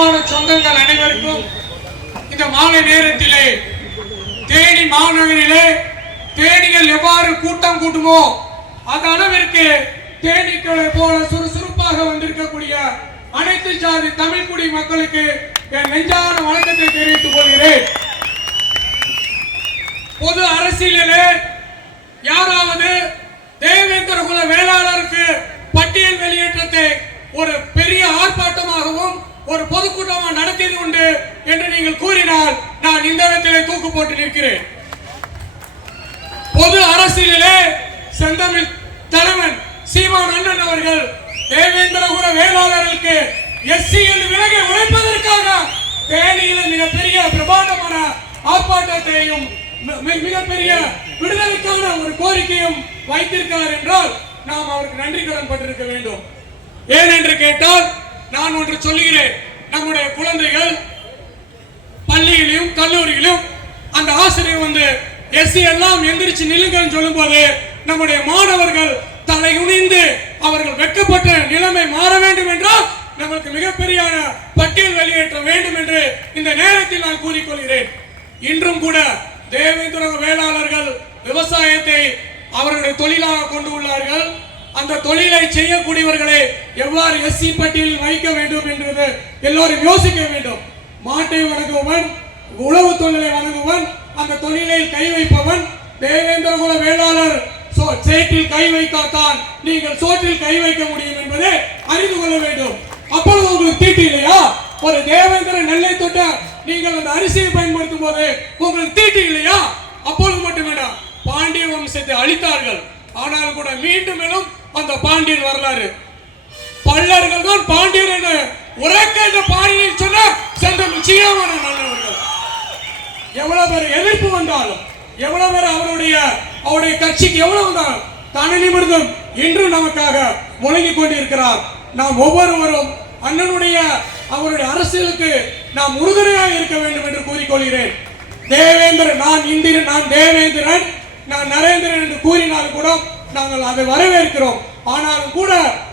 பிரியமான சொந்தங்கள் அனைவருக்கும் இந்த மாலை நேரத்திலே தேனி மாநகரிலே தேனிகள் எவ்வாறு கூட்டம் கூட்டுமோ அந்த அளவிற்கு தேனீக்களை போல சுறுசுறுப்பாக வந்திருக்கக்கூடிய அனைத்து ஜாதி தமிழ்குடி மக்களுக்கு என் நெஞ்சான வணக்கத்தை தெரிவித்துக் கொள்கிறேன். பொது அரசியலிலே யாராவது தேவேந்திர குல வேளாளருக்கு பட்டியல் வெளியேற்றத்தை ஒரு பெரிய ஆர்ப்பாட்டமாகவும் ஒரு பொதுக்கூட்டமாக நடத்தியது உண்டு என்று நீங்கள் கூறினால் நான் இந்த இடத்திலே தூக்கு போட்டு நிற்கிறேன். பொது அரசியலிலே செந்தமிழ் தலைவன் சீமான் அண்ணன் அவர்கள் தேவேந்திர குல வேளாளர்களுக்கு எஸ்சி என்று விலகை உழைப்பதற்காக தேனியில் மிகப்பெரிய பிரபாண்டமான ஆர்ப்பாட்டத்தையும் மிகப்பெரிய விடுதலைக்கான ஒரு கோரிக்கையும் வைத்திருக்கிறார் என்றால் நாம் அவருக்கு நன்றி கடன் பட்டிருக்க வேண்டும். ஏன் என்று கேட்டால் நான் ஒன்று சொல்லுகிறேன். நம்முடைய குழந்தைகள் பள்ளியிலும் கல்லூரியிலும் அந்த ஆசிரியர் வந்து எஸ்சி எல்லாம் எந்திரிச்சு நில்லுங்கன்னு சொல்லும் போது நம்முடைய மாணவர்கள் தலை குனிந்து அவர்கள் வெட்கப்பட்ட நிலைமை மாற வேண்டும் என்றால் நமக்கு மிகப்பெரிய பட்டியல் வெளியேற்ற வேண்டும் என்று இந்த நேரத்தில் நான் கூறிக்கொள்கிறேன். இன்றும் கூட தேவேந்திர வேளாளர்கள் விவசாயத்தை அவர்களுடைய தொழிலாக கொண்டு உள்ளார்கள். அந்த தொழிலை செய்யக்கூடியவர்களை எவ்வாறு எஸ்சி பட்டியலில் வைக்க வேண்டும் என்பது எல்லோரும் யோசிக்க வேண்டும். மாட்டை வணங்குவன், உழவு தொழிலை வணங்குவன், அந்த தொழிலில் கை வைப்பவன் தேவேந்திர குல வேளாளர் சேற்றில் கை வைத்தால்தான் நீங்கள் சோற்றில் கை வைக்க முடியும் என்பதை அறிந்து கொள்ள வேண்டும். அப்பொழுது உங்களுக்கு தீட்டு இல்லையா? ஒரு தேவேந்திர நெல்லை தொட்ட நீங்கள் அந்த அரிசியை பயன்படுத்தும் போது உங்களுக்கு தீட்டு இல்லையா? அப்பொழுது மட்டும் வேண்டாம். பாண்டிய வம்சத்தை அழித்தார்கள். ஆனால் கூட மீண்டும் மேலும் அந்த பாண்டியன் வரலாறு பல்லர்கள் தான் பாண்டியர் என்று உரைக்க பாடியில் சொன்ன செந்தமிழ் சீமான் நல்லவர்கள். எவ்வளவு பேர் எதிர்ப்பு வந்தாலும், எவ்வளவு பேர் அவருடைய கட்சிக்கு எவ்வளவு வந்தாலும் தனி நிமிர்ந்தும் இன்று நமக்காக முழங்கிக் கொண்டிருக்கிறார். நாம் ஒவ்வொருவரும் அண்ணனுடைய அவருடைய அரசியலுக்கு நாம் உறுதுணையாக இருக்க வேண்டும் என்று கூறிக்கொள்கிறேன். தேவேந்திரன், நான் இந்திரன், நான் தேவேந்திரன், நான் நரேந்திரன் என்று கூறினாலும் கூட நாங்கள் அதை வரவேற்கிறோம். ஆனாலும் கூட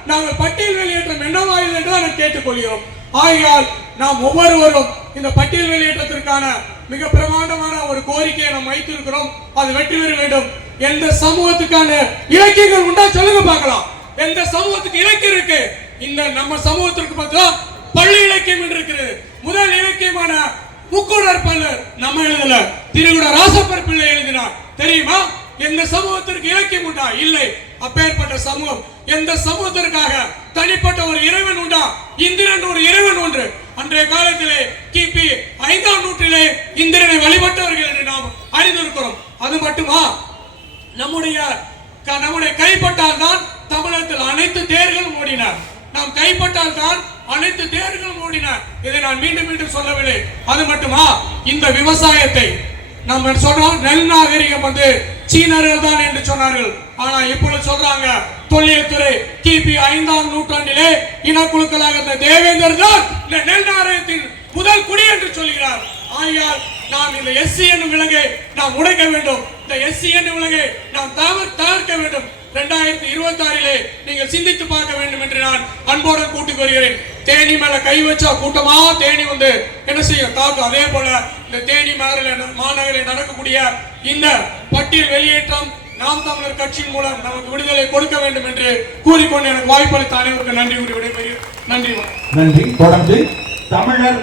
நாங்கள் பட்டியல் வெளியேற்றம் என்னவாயில் என்று தான் கேட்டுக்கொள்கிறோம். ஆகையால் நாம் ஒவ்வொருவரும் இந்த பட்டியல் வெளியேற்றத்திற்கான மிக பிரமாண்டமான ஒரு கோரிக்கையை நாம் வைத்திருக்கிறோம். அது வெற்றி பெற வேண்டும். எந்த சமூகத்துக்கான இலக்கியங்கள் உண்டா சொல்லுங்க பார்க்கலாம். எந்த சமூகத்துக்கு இலக்கியம் இருக்கு? இந்த நம்ம சமூகத்திற்கு பார்த்தா பள்ளி இலக்கியம் என்று இருக்கிறது. முதல் இலக்கியமான முக்கூடர் பல்லர் நம்ம எழுதல, திருகுட ராசப்பர் பிள்ளை எழுதினார். தெரியுமா? எந்த சமூகத்திற்கு இலக்கியம் உண்டா? இல்லை. அப்பேற்பட்ட சமூகம் எந்த சமூகத்திற்காக தனிப்பட்ட ஒரு இறைவன் உண்டா? இந்திரன் ஒரு இறைவன் ஒன்று. அன்றைய காலத்திலே கிபி 5ஆம் நூற்றிலே இந்திரனை வழிபட்டவர்கள் என்று நாம் அறிந்திருக்கிறோம். அது மட்டுமா? நம்முடைய கைப்பட்டால் தான் தமிழகத்தில் அனைத்து தேர்களும் ஓடினார். நாம் கைப்பட்டால் தான் அனைத்து தேர்களும் ஓடினார். இதை நான் மீண்டும் மீண்டும் சொல்லவில்லை. அது மட்டுமா? இந்த விவசாயத்தை நம்ம சொன்னோம், நெல் நாகரிகம் வந்து சீனர்கள் தான் என்று சொன்னார்கள். ஆனா இப்பொழுது சொல்றாங்க தொல்லியல் துறை கிபி 5ஆம் நூற்றாண்டிலே இனக்குழுக்களாக இருந்த தேவேந்தர் தான் இந்த நெல் நாகரிகத்தின் முதல் குடி என்று சொல்கிறார். ஆகையால் நாம் இந்த எஸ்சி என்னும் விலங்கை நாம் உடைக்க வேண்டும். இந்த எஸ்சி என்னும் விலங்கை நாம் தவிர்க்க வேண்டும். 2026 நீங்கள் சிந்தித்து பார்க்க வேண்டும் என்று நான் அன்போடு கூட்டிக் வருகிறேன். தேனி மேல கை வச்சா கூட்டமா தேனி வந்து என்ன செய்யும்? தாக்கும். அதே போல இந்த தேனி மாநகரில் நடக்கக்கூடிய இந்த பட்டியல் வெளியேற்றம் நாம் தமிழர் கட்சியின் மூலம் நமக்கு விடுதலை கொடுக்க வேண்டும் என்று கூறிக்கொண்டு எனக்கு வாய்ப்பளித்த அனைவருக்கு நன்றி கூறி விடைபெறுகிறேன். நன்றி. தொடர்ந்து தமிழர்